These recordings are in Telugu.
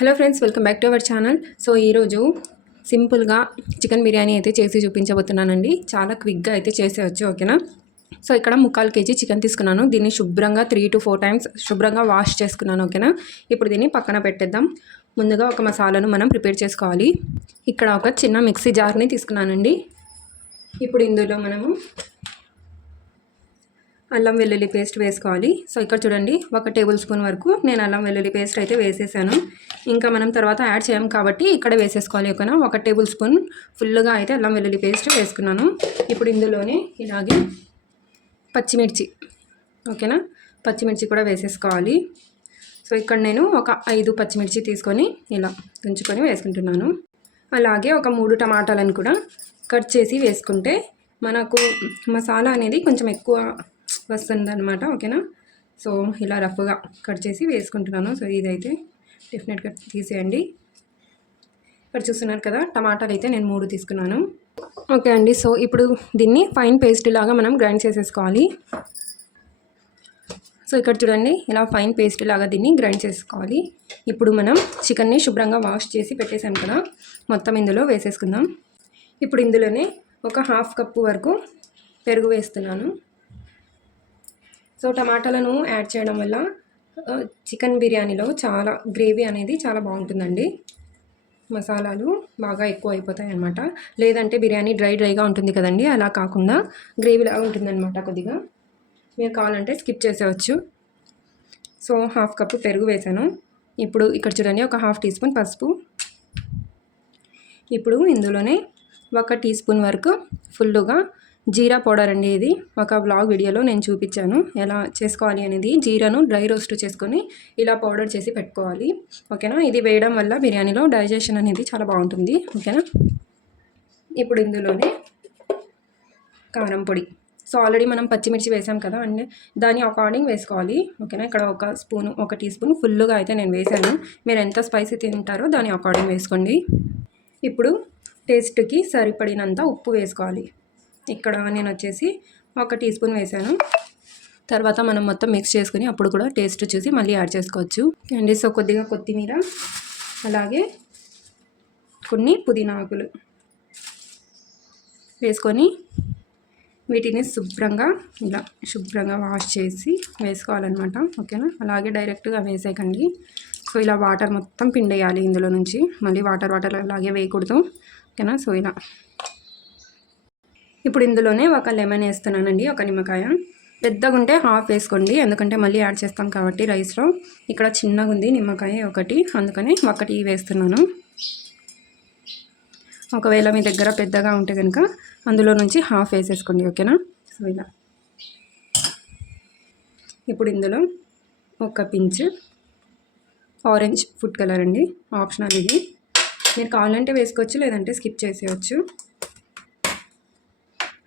Hello friends, welcome back to our channel. So ఈరోజు సింపుల్గా చికెన్ బిర్యానీ అయితే చేసి చూపించబోతున్నానండి. చాలా క్విక్గా అయితే చేసేయచ్చు, ఓకేనా. సో ఇక్కడ 3/4 kg చికెన్ తీసుకున్నాను. దీన్ని శుభ్రంగా 3 to 4 times శుభ్రంగా వాష్ చేసుకున్నాను, ఓకేనా. ఇప్పుడు దీన్ని పక్కన పెట్టేద్దాం. ముందుగా ఒక మసాలాను మనం ప్రిపేర్ చేసుకోవాలి. ఇక్కడ ఒక చిన్న మిక్సీ జార్ని తీసుకున్నానండి. ఇప్పుడు ఇందులో మనము అల్లం వెల్లుల్లి పేస్ట్ వేసుకోవాలి. సో ఇక్కడ చూడండి, 1 టేబుల్ స్పూన్ వరకు నేను అల్లం వెల్లుల్లి పేస్ట్ అయితే వేసేసాను. ఇంకా మనం తర్వాత యాడ్ చేయం కాబట్టి ఇక్కడ వేసేసుకోవాలి, ఓకేనా. 1 టేబుల్ స్పూన్ ఫుల్గా అయితే అల్లం వెల్లుల్లి పేస్ట్ వేసుకున్నాను. ఇప్పుడు ఇందులోనే ఇలాగే పచ్చిమిర్చి, ఓకేనా, పచ్చిమిర్చి కూడా వేసేసుకోవాలి. సో ఇక్కడ నేను ఒక 5 పచ్చిమిర్చి తీసుకొని ఇలా తుంచుకొని వేసుకుంటున్నాను. అలాగే ఒక 3 టమాటాలను కూడా కట్ చేసి వేసుకుంటే మనకు మసాలా అనేది కొంచెం ఎక్కువ వస్తుందన్నమాట, ఓకేనా. సో ఇలా రఫ్గా కట్ చేసి వేసుకుంటున్నాను. సో ఇదైతే డెఫినెట్గా తీసేయండి. ఇక్కడ చూస్తున్నారు కదా, టమాటాలు అయితే నేను 3 తీసుకున్నాను, ఓకే అండి. సో ఇప్పుడు దీన్ని ఫైన్ పేస్ట్ లాగా మనం గ్రైండ్ చేసేసుకోవాలి. సో ఇక్కడ చూడండి, ఇలా ఫైన్ పేస్ట్ లాగా దీన్ని గ్రైండ్ చేసుకోవాలి. ఇప్పుడు మనం చికెన్ని శుభ్రంగా వాష్ చేసి పెట్టేసాం కదా, మొత్తం ఇందులో వేసేసుకుందాం. ఇప్పుడు ఇందులోనే ఒక 1/2 కప్పు వరకు పెరుగు వేస్తున్నాను. సో టమాటాలను యాడ్ చేయడం వల్ల చికెన్ బిర్యానీలో చాలా గ్రేవీ అనేది చాలా బాగుంటుందండి. మసాలాలు బాగా ఎక్కువ అయిపోతాయి అన్నమాట. లేదంటే బిర్యానీ డ్రైగా ఉంటుంది కదండి, అలా కాకుండా గ్రేవీలాగా ఉంటుందన్నమాట. కొద్దిగా మీరు కావాలంటే స్కిప్ చేసేవచ్చు. సో 1/2 కప్పు పెరుగు వేసాను. ఇప్పుడు ఇక్కడ చూడండి, ఒక 1/2 టీ స్పూన్ పసుపు. ఇప్పుడు ఇందులోనే 1 టీ స్పూన్ వరకు ఫుల్లుగా జీరా పౌడర్ అండి. ఇది ఒక వ్లాగ్ వీడియోలో నేను చూపించాను ఎలా చేసుకోవాలి అనేది. జీరాను డ్రై రోస్ట్ చేసుకొని ఇలా పౌడర్ చేసి పెట్టుకోవాలి, ఓకేనా. ఇది వేయడం వల్ల బిర్యానీలో డైజెషన్ అనేది చాలా బాగుంటుంది, ఓకేనా. ఇప్పుడు ఇందులోనే కారం పొడి. సో ఆల్రెడీ మనం పచ్చిమిర్చి వేసాం కదా అండి, దాని అకార్డింగ్ వేసుకోవాలి, ఓకేనా. ఇక్కడ 1 టీ స్పూన్ ఫుల్గా అయితే నేను వేసాను. మీరు ఎంత స్పైసీ తింటారో దాని అకార్డింగ్ వేసుకోండి. ఇప్పుడు టేస్ట్కి సరిపడినంత ఉప్పు వేసుకోవాలి. ఇక్కడ నేను వచ్చేసి 1 టీ స్పూన్ వేసాను. తర్వాత మనం మొత్తం మిక్స్ చేసుకుని అప్పుడు కూడా టేస్ట్ చూసి మళ్ళీ యాడ్ చేసుకోవచ్చు అండి. సో కొద్దిగా కొత్తిమీర, అలాగే కొన్ని పుదీనా ఆకులు వేసుకొని వీటిని శుభ్రంగా వాష్ చేసి వేసుకోవాలన్నమాట, ఓకేనా. అలాగే డైరెక్ట్గా వేసేయకండి. సో ఇలా వాటర్ మొత్తం పిండేయాలి ఇందులో నుంచి. మళ్ళీ వాటర్ అలాగే వేయకూడదు, ఓకేనా. సో ఇలా ఇప్పుడు ఇందులోనే ఒక లెమన్ వేస్తున్నానండి, ఒక నిమ్మకాయ. పెద్దగా ఉంటే 1/2 వేసుకోండి, ఎందుకంటే మళ్ళీ యాడ్ చేస్తాం కాబట్టి రైస్లో. ఇక్కడ చిన్నగా ఉంది నిమ్మకాయ ఒకటి, అందుకని 1 వేస్తున్నాను. ఒకవేళ మీ దగ్గర పెద్దగా ఉంటే కనుక అందులో నుంచి 1/2 వేసేసుకోండి, ఓకేనా. సో ఇలా ఇప్పుడు ఇందులో ఒక పించ్ ఆరెంజ్ ఫుడ్ కలర్ అండి, ఆప్షనల్ ఇది. మీరు కావాలంటే వేసుకోవచ్చు, లేదంటే స్కిప్ చేసేయచ్చు.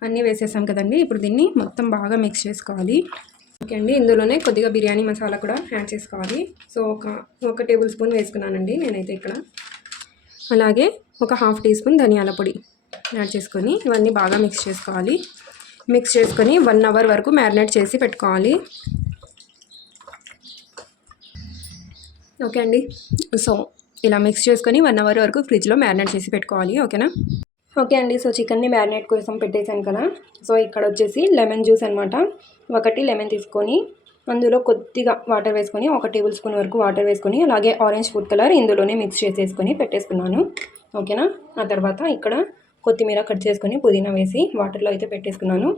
అన్నీ వేసేసాం కదండి. ఇప్పుడు దీన్ని మొత్తం బాగా మిక్స్ చేసుకోవాలి, ఓకే అండి. ఇందులోనే కొద్దిగా బిర్యానీ మసాలా కూడా యాడ్ చేసుకోవాలి. సో ఒక టేబుల్ స్పూన్ వేసుకున్నానండి నేనైతే ఇక్కడ. అలాగే ఒక 1/2 టీ స్పూన్ ధనియాల పొడి యాడ్ చేసుకొని ఇవన్నీ బాగా మిక్స్ చేసుకోవాలి. మిక్స్ చేసుకొని 1 అవర్ వరకు మ్యారినేట్ చేసి పెట్టుకోవాలి, ఓకే అండి. సో ఇలా మిక్స్ చేసుకొని 1 అవర్ వరకు ఫ్రిడ్జ్లో మ్యారినేట్ చేసి పెట్టుకోవాలి, ఓకేనా. ఓకే అండి. సో చికెన్ని మ్యారినేట్ కోసం పెట్టేశాను కదా. సో ఇక్కడ వచ్చేసి లెమన్ జ్యూస్ అనమాట. 1 లెమన్ తీసుకొని అందులో కొద్దిగా వాటర్ వేసుకొని 1 టేబుల్ స్పూన్ వరకు వాటర్ వేసుకొని అలాగే ఆరెంజ్ ఫుడ్ కలర్ ఇందులోనే మిక్స్ చేసేసుకొని పెట్టేసుకున్నాను, ఓకేనా. ఆ తర్వాత ఇక్కడ కొత్తిమీర కట్ చేసుకొని పుదీనా వేసి వాటర్లో అయితే పెట్టేసుకున్నాను.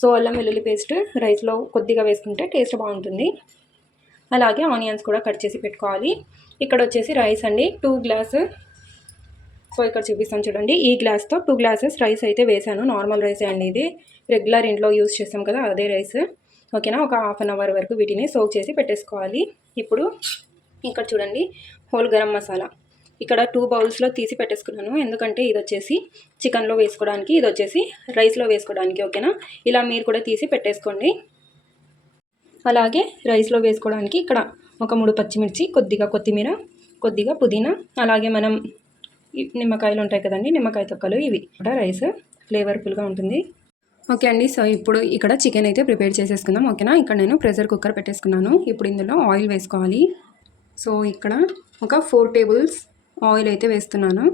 సో అల్లం వెల్లుల్లి పేస్ట్ రైస్లో కొద్దిగా వేసుకుంటే టేస్ట్ బాగుంటుంది. అలాగే ఆనియన్స్ కూడా కట్ చేసి పెట్టుకోవాలి. ఇక్కడ వచ్చేసి రైస్ అండి, 2 గ్లాసు. సో ఇక్కడ చూపిస్తాను చూడండి, ఈ గ్లాస్తో 2 గ్లాసెస్ రైస్ అయితే వేసాను. నార్మల్ రైసే అండి ఇది, రెగ్యులర్ ఇంట్లో యూజ్ చేస్తాం కదా అదే రైస్, ఓకేనా. ఒక 1/2 అవర్ వరకు వీటిని సోక్ చేసి పెట్టేసుకోవాలి. ఇప్పుడు ఇక్కడ చూడండి, హోల్ గరం మసాలా ఇక్కడ 2 బౌల్స్లో తీసి పెట్టేసుకున్నాను. ఎందుకంటే ఇది వచ్చేసి చికెన్లో వేసుకోవడానికి, ఇది వచ్చేసి రైస్లో వేసుకోవడానికి, ఓకేనా. ఇలా మీరు కూడా తీసి పెట్టేసుకోండి. అలాగే రైస్లో వేసుకోవడానికి ఇక్కడ ఒక 3 పచ్చిమిర్చి, కొద్దిగా కొత్తిమీర, కొద్దిగా పుదీనా, అలాగే మనం నిమ్మకాయలు ఉంటాయి కదండి, నిమ్మకాయ తొక్కలు, ఇవి కూడా రైస్ ఫ్లేవర్ఫుల్గా ఉంటుంది, ఓకే అండి. సో ఇప్పుడు ఇక్కడ చికెన్ అయితే ప్రిపేర్ చేసేసుకుందాం, ఓకేనా. ఇక్కడ నేను ప్రెషర్ కుక్కర్ పెట్టేసుకున్నాను. ఇప్పుడు ఇందులో ఆయిల్ వేసుకోవాలి. సో ఇక్కడ ఒక 4 టేబుల్స్ ఆయిల్ అయితే వేస్తున్నాను.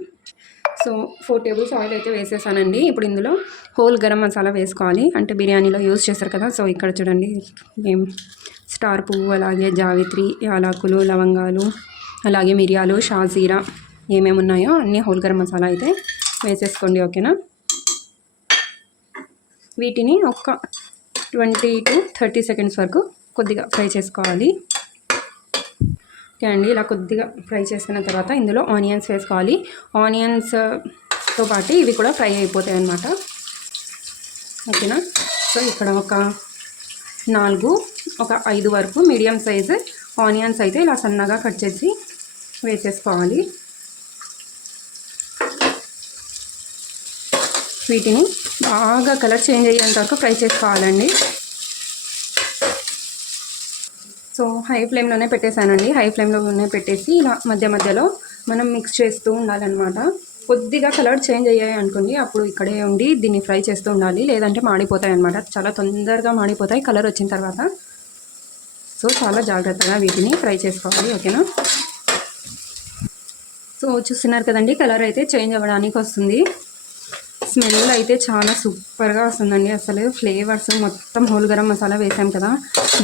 సో 4 టేబుల్స్ ఆయిల్ అయితే వేసేసానండి. ఇప్పుడు ఇందులో హోల్ గరం మసాలా వేసుకోవాలి, అంటే బిర్యానీలో యూజ్ చేస్తారు కదా. సో ఇక్కడ చూడండి స్టార్ పువ్వు, అలాగే జావిత్రి, యాలకులు, లవంగాలు, అలాగే మిరియాలు, షాజీరా ఏమేమి ఉన్నాయో అన్నీ హోల్ గరం మసాలా అయితే వేసేసుకోండి. ఓకేనా. వీటిని ఒక 20 to 30 సెకండ్స్ వరకు కొద్దిగా ఫ్రై చేసుకోవాలి. ఓకే అండి, ఇలా కొద్దిగా ఫ్రై చేసుకున్న తర్వాత ఇందులో ఆనియన్స్ వేసుకోవాలి. ఆనియన్స్తో పాటు ఇవి కూడా ఫ్రై అయిపోతాయి అన్నమాట. ఓకేనా. సో ఇక్కడ ఒక 5 వరకు మీడియం సైజు ఆనియన్స్ అయితే ఇలా సన్నగా కట్ చేసి వేసేసుకోవాలి. వీటిని బాగా కలర్ చేంజ్ అయ్యేంత వరకు ఫ్రై చేసుకోవాలండి. సో హై ఫ్లేమ్లోనే పెట్టేశానండి. హై ఫ్లేమ్లోనే పెట్టేసి ఇలా మధ్య మధ్యలో మనం మిక్స్ చేస్తూ ఉండాలన్నమాట. కొద్దిగా కలర్ చేంజ్ అయ్యాయి అనుకోండి, అప్పుడు ఇక్కడే ఉండి దీన్ని ఫ్రై చేస్తూ ఉండాలి, లేదంటే మాడిపోతాయి అన్నమాట. చాలా తొందరగా మాడిపోతాయి కలర్ వచ్చిన తర్వాత. సో చాలా జాగ్రత్తగా వీటిని ఫ్రై చేసుకోవాలి. ఓకేనా. సో చూస్తున్నారు కదండి, కలర్ అయితే చేంజ్ అవ్వడానికి వస్తుంది. స్మెల్ అయితే చాలా సూపర్గా వస్తుందండి. అసలు ఫ్లేవర్స్ మొత్తం హోల్ గరం మసాలా వేసాం కదా,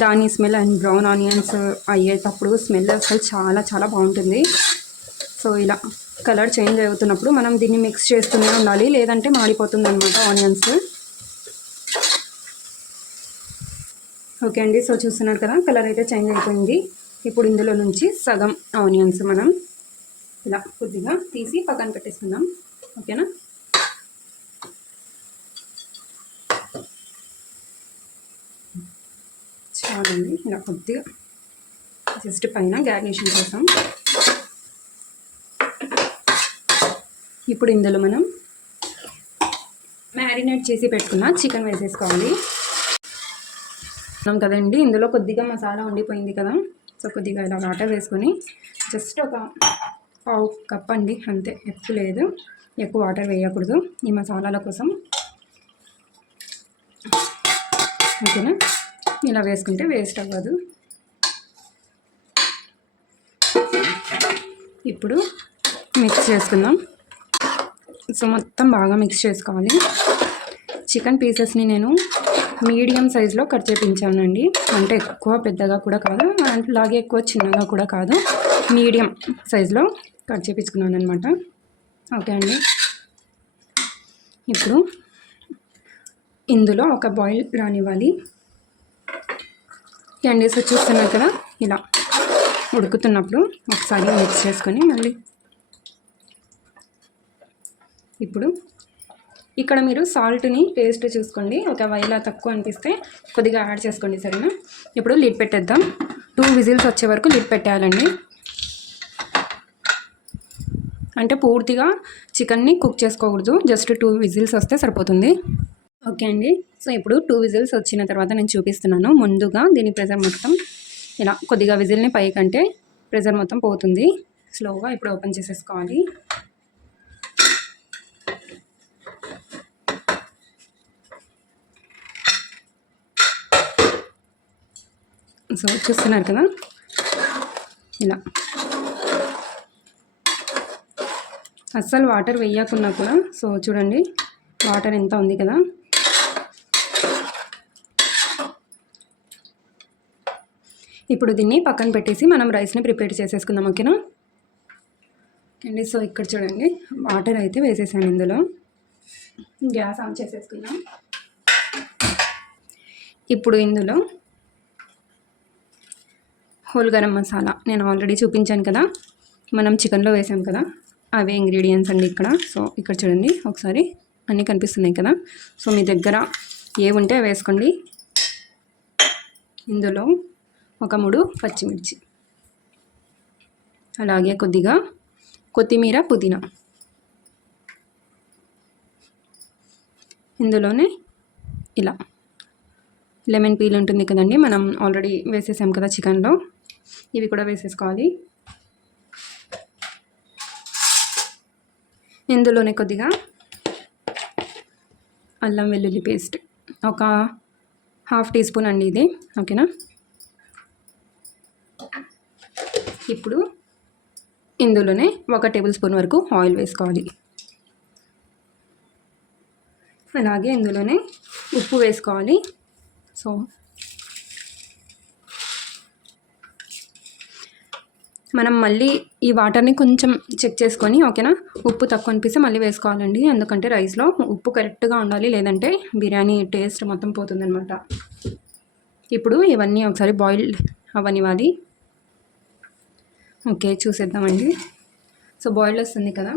దాని స్మెల్ అండ్ బ్రౌన్ ఆనియన్స్ అయ్యేటప్పుడు స్మెల్ అసలు చాలా చాలా బాగుంటుంది. సో ఇలా కలర్ చేంజ్ అవుతున్నప్పుడు మనం దీన్ని మిక్స్ చేస్తూనే ఉండాలి, లేదంటే మాడిపోతుంది అనమాట ఆనియన్స్. ఓకే అండి, సో చూస్తున్నారు కదా, కలర్ అయితే చేంజ్ అయిపోయింది. ఇప్పుడు ఇందులో నుంచి సగం ఆనియన్స్ మనం ఇలా కొద్దిగా తీసి పక్కన పెట్టేసుకుందాం. ఓకేనా. చాలండి, ఇలా కొద్దిగా జస్ట్ పైన గార్నిషింగ్ కోసం. ఇప్పుడు ఇందులో మనం మ్యారినేట్ చేసి పెట్టుకున్న చికెన్ వేసేసుకోవాలి. కదండి, ఇందులో కొద్దిగా మసాలా ఉండిపోయింది కదా. సో కొద్దిగా ఇలా వాటర్ వేసుకొని జస్ట్ ఒక 1/2 కప్ అండి, అంతే, ఎక్కువ లేదు. ఎక్కువ వాటర్ వేయకూడదు ఈ మసాలాల కోసం. ఓకేనా. ఇలా వేసుకుంటే వేస్ట్ అవ్వదు. ఇప్పుడు మిక్స్ చేసుకుందాం. సో మొత్తం బాగా మిక్స్ చేసుకోవాలి. చికెన్ పీసెస్ని నేను మీడియం సైజులో కట్ చేయించానండి, అంటే ఎక్కువ పెద్దగా కూడా కాదు, అలాగే ఎక్కువ చిన్నగా కూడా కాదు, మీడియం సైజులో కట్ చేయించుకున్నాను అనమాట. ఓకే అండి. ఇప్పుడు ఇందులో ఒక బాయిల్ రానివ్వాలి. క్యాండీస్ చూస్తున్నారు కదా, ఇలా ఉడుకుతున్నప్పుడు ఒకసారి మిక్స్ చేసుకొని మళ్ళీ ఇప్పుడు ఇక్కడ మీరు సాల్ట్ని టేస్ట్ చూసుకోండి, ఒకవేళ తక్కువ అనిపిస్తే కొద్దిగా యాడ్ చేసుకోండి. సరేనా. ఇప్పుడు లిడ్ పెట్టేద్దాం. 2 విజిల్స్ వచ్చే వరకు లిడ్ పెట్టేయాలండి, అంటే పూర్తిగా చికెన్ని కుక్ చేసుకోకూడదు, జస్ట్ 2 విజిల్స్ వస్తే సరిపోతుంది. ఓకే అండి. సో ఇప్పుడు 2 విజిల్స్ వచ్చిన తర్వాత నేను చూపిస్తున్నాను. ముందుగా దీని ప్రెజర్ మొత్తం ఇలా కొద్దిగా విజిల్ని పైకంటే ప్రెజర్ మొత్తం పోతుంది. స్లోగా ఇప్పుడు ఓపెన్ చేసేసుకోవాలి. సో చూస్తున్నారు కదా, ఇలా అస్సలు వాటర్ వేయకున్నా కూడా, సో చూడండి వాటర్ ఎంత ఉంది కదా. ఇప్పుడు దీన్ని పక్కన పెట్టేసి మనం రైస్ని ప్రిపేర్ చేసేసుకుందాం. ఓకేనా అండి. సో ఇక్కడ చూడండి, వాటర్ అయితే వేసేసాను. ఇందులో గ్యాస్ ఆన్ చేసేసుకుందాం. ఇప్పుడు ఇందులో హోల్ గరం మసాలా నేను ఆల్రెడీ చూపించాను కదా, మనం చికెన్లో వేసాం కదా, అవే ఇంగ్రీడియంట్స్ అండి ఇక్కడ. సో ఇక్కడ చూడండి ఒకసారి అన్నీ కనిపిస్తున్నాయి కదా. సో మీ దగ్గర ఏ ఉంటే వేసుకోండి. ఇందులో ఒక 3 పచ్చిమిర్చి, అలాగే కొద్దిగా కొత్తిమీర, పుదీనా, ఇందులోనే ఇలా లెమన్ పీల్ ఉంటుంది కదండి, మనం ఆల్రెడీ వేసేసాం కదా చికెన్లో, ఇవి కూడా వేసేసుకోవాలి. ఇందులోనే కొద్దిగా అల్లం వెల్లుల్లి పేస్ట్, ఒక 1/2 టీ స్పూన్ అండి ఇది. ఓకేనా. ఇప్పుడు ఇందులోనే 1 టేబుల్ స్పూన్ వరకు ఆయిల్ వేసుకోవాలి. అలాగే ఇందులోనే ఉప్పు వేసుకోవాలి. సో మనం మళ్ళీ ఈ వాటర్ని కొంచెం చెక్ చేసుకొని ఓకేనా, ఉప్పు తక్కువ అనిపిస్తే మళ్ళీ వేసుకోవాలండి. ఎందుకంటే రైస్లో ఉప్పు కరెక్ట్గా ఉండాలి, లేదంటే బిర్యానీ టేస్ట్ మొత్తం పోతుందన్నమాట. ఇప్పుడు ఇవన్నీ ఒకసారి బాయిల్ అవ్వనివ్వాలి. ఓకే, చూసేద్దామండి. సో బాయిల్ వస్తుంది కదా,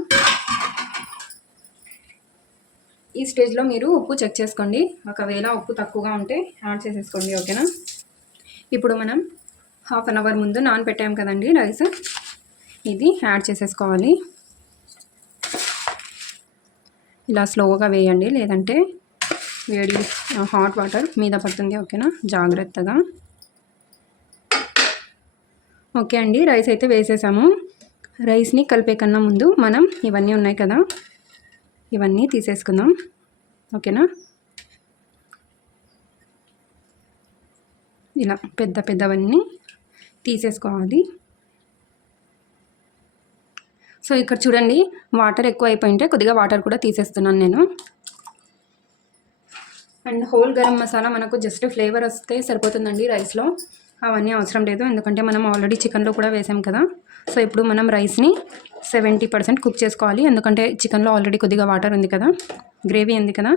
ఈ స్టేజ్లో మీరు ఉప్పు చెక్ చేసుకోండి. ఒకవేళ ఉప్పు తక్కువగా ఉంటే యాడ్ చేసేసుకోండి. ఓకేనా. ఇప్పుడు మనం 1/2 అవర్ ముందు నానబెట్టాం కదండి రైస్, ఇది యాడ్ చేసేసుకోవాలి. ఇలా స్లోగా వేయండి, లేదంటే వేడి హాట్ వాటర్ మీద పడుతుంది. ఓకేనా, జాగ్రత్తగా. ఓకే అండి, రైస్ అయితే వేసేసాము. రైస్ని కలిపే కన్నా ముందు మనం ఇవన్నీ ఉన్నాయి కదా, ఇవన్నీ తీసేసుకుందాం. ఓకేనా, ఇలా పెద్దవన్నీ తీసేసుకోవాలి. సో ఇక్కడ చూడండి, వాటర్ ఎక్కువ అయిపోయింటే కొద్దిగా వాటర్ కూడా తీసేస్తున్నాను నేను. అండ్ హోల్ గరం మసాలా మనకు జస్ట్ ఫ్లేవర్ వస్తే సరిపోతుందండి రైస్లో, అవన్నీ అవసరం లేదు. ఎందుకంటే మనం ఆల్రెడీ చికెన్లో కూడా వేసాం కదా. సో ఇప్పుడు మనం రైస్ని 70% కుక్ చేసుకోవాలి. ఎందుకంటే చికెన్లో ఆల్రెడీ కొద్దిగా వాటర్ ఉంది కదా, గ్రేవీ ఉంది కదా.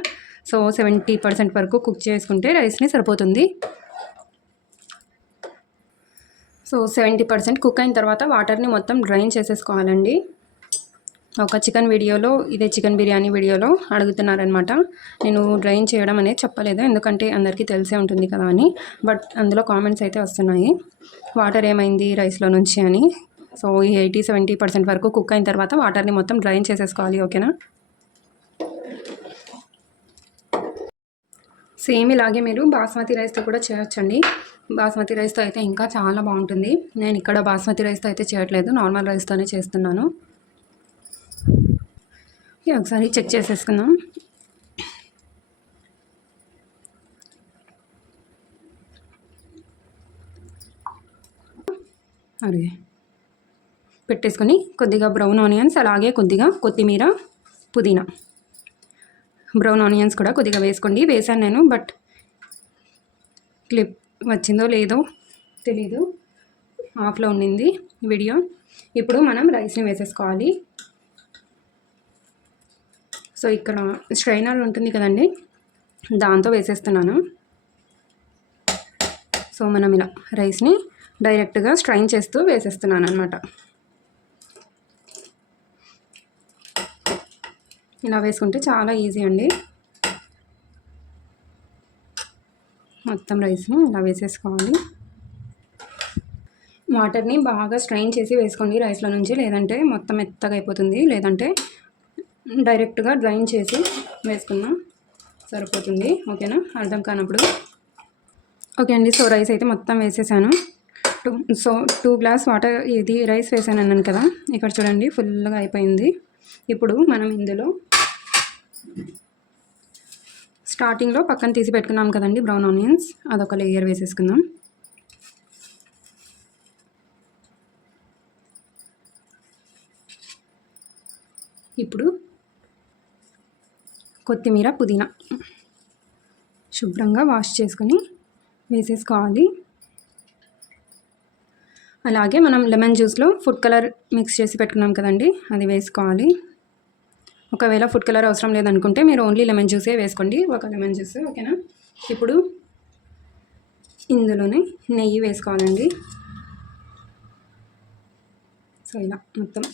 సో 70% వరకు కుక్ చేసుకుంటే రైస్ని సరిపోతుంది. సో 70% కుక్ అయిన తర్వాత వాటర్ని మొత్తం డ్రైన్ చేసేసుకోవాలండి. ఒక చికెన్ వీడియోలో, ఇదే చికెన్ బిర్యానీ వీడియోలో అడుగుతున్నారనమాట. నేను డ్రైన్ చేయడం అనేది చెప్పలేదు, ఎందుకంటే అందరికీ తెలిసే ఉంటుంది కదా అని. బట్ అందులో కామెంట్స్ అయితే వస్తున్నాయి, వాటర్ ఏమైంది రైస్లో నుంచి అని. సో ఈ 80-70% వరకు కుక్ అయిన తర్వాత వాటర్ని మొత్తం డ్రైన్ చేసేసుకోవాలి. ఓకేనా. సేమ్ ఇలాగే మీరు బాస్మతి రైస్తో కూడా చేయొచ్చండి. బాస్మతి రైస్తో అయితే ఇంకా చాలా బాగుంటుంది. నేను ఇక్కడ బాస్మతి రైస్తో అయితే చేయట్లేదు, నార్మల్ రైస్తోనే చేస్తున్నాను. ఒకసారి చెక్ చేసేసుకుందాం. అరే పెట్టేసుకొని కొద్దిగా బ్రౌన్ ఆనియన్స్, అలాగే కొద్దిగా కొత్తిమీర, పుదీనా. బ్రౌన్ ఆనియన్స్ కూడా కొద్దిగా వేసుకోండి. వేసాను నేను, బట్ క్లిప్ వచ్చిందో లేదో తెలీదు, ఆఫ్లో ఉండింది వీడియో. ఇప్పుడు మనం రైస్ని వేసేసుకోవాలి. సో ఇక్కడ స్ట్రైనర్ ఉంటుంది కదండి, దాంతో వేసేస్తున్నాను. సో మనం ఇలా రైస్ని డైరెక్ట్గా స్ట్రైన్ చేస్తూ వేసేస్తున్నాను అనమాట. ఇలా వేసుకుంటే చాలా ఈజీ అండి. మొత్తం రైస్ని ఇలా వేసేసుకోవాలి. వాటర్ని బాగా స్ట్రైన్ చేసి వేసుకోండి రైస్లో నుంచి, లేదంటే మొత్తం మెత్తగా అయిపోతుంది. లేదంటే డైరెక్ట్గా డ్రైన్ చేసి వేసుకున్నా సరిపోతుంది. ఓకేనా, అర్థం కానప్పుడు. ఓకే అండి, సో రైస్ అయితే మొత్తం వేసేసాను. 2 గ్లాస్ వాటర్ ఇది రైస్ వేసాను అన్నాను కదా, ఇక్కడ చూడండి ఫుల్గా అయిపోయింది. ఇప్పుడు మనం ఇందులో స్టార్టింగ్లో పక్కన తీసి పెట్టుకున్నాం కదండి బ్రౌన్ ఆనియన్స్, అదొక లేయర్ వేసేసుకుందాం. ఇప్పుడు కొత్తిమీర, పుదీనా శుభ్రంగా వాష్ చేసుకొని వేసేసుకోవాలి. అలాగే మనం లెమన్ జ్యూస్లో ఫుడ్ కలర్ మిక్స్ చేసి పెట్టుకున్నాం కదండి, అది వేసుకోవాలి. ఒకవేళ ఫుడ్ కలర్ అవసరం లేదనుకుంటే మీరు ఓన్లీ లెమన్ జ్యూసే వేసుకోండి, ఒక లెమన్ జ్యూస్. ఓకేనా. ఇప్పుడు ఇందులోనే నెయ్యి వేసుకోవాలండి. సో ఇలా మొత్తం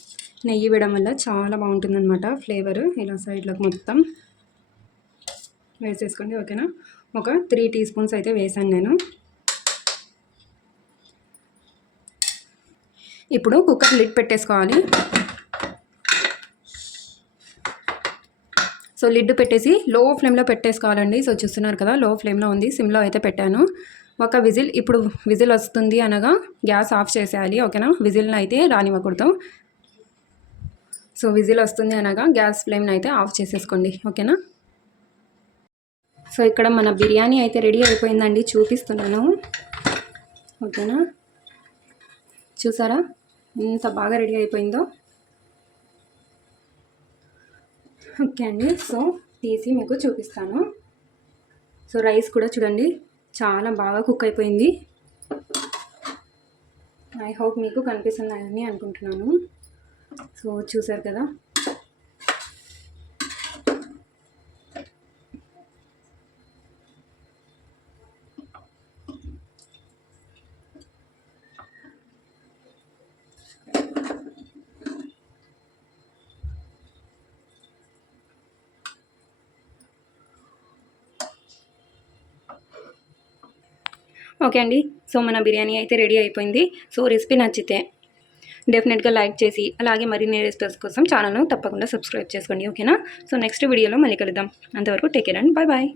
నెయ్యి వేయడం వల్ల చాలా బాగుంటుందన్నమాట ఫ్లేవర్. ఇలా సైడ్లకు మొత్తం వేసేసుకోండి. ఓకేనా, ఒక 3 టీ స్పూన్స్ అయితే వేసాను నేను. ఇప్పుడు కుక్కర్ లిడ్ పెట్టేసుకోవాలి. సో లిడ్ పెట్టేసి లో ఫ్లేమ్లో పెట్టేసుకోవాలండి. సో చూస్తున్నారు కదా, లో ఫ్లేమ్లో ఉంది, సిమ్లో అయితే పెట్టాను. ఒక విజిల్, ఇప్పుడు విజిల్ వస్తుంది అనగా గ్యాస్ ఆఫ్ చేసేయాలి. ఓకేనా, విజిల్ని అయితే రానివ్వకూడదు. సో విజిల్ వస్తుంది అనగా గ్యాస్ ఫ్లేమ్ని అయితే ఆఫ్ చేసేసుకోండి. ఓకేనా. సో ఇక్కడ మన బిర్యానీ అయితే రెడీ అయిపోయిందండి, చూపిస్తున్నాను. ఓకేనా, చూసారా ఎంత బాగా రెడీ అయిపోయిందో. ఓకే అండి, సో తీసి మీకు చూపిస్తాను. సో రైస్ కూడా చూడండి చాలా బాగా కుక్ అయిపోయింది. ఐ హోప్ మీకు కనిపిస్తుందని అనుకుంటున్నాను. సో చూసారు కదా. ఓకే అండి, సో మన బిర్యానీ అయితే రెడీ అయిపోయింది. సో రెసిపీ నచ్చితే డెఫినెట్గా లైక్ చేసి అలాగే మరిన్ని రెసిపీస్ కోసం ఛానల్ను తప్పకుండా సబ్స్క్రైబ్ చేసుకోండి. ఓకేనా. సో నెక్స్ట్ వీడియోలో మళ్ళీ కలుద్దాం. అంతవరకు take care and bye bye.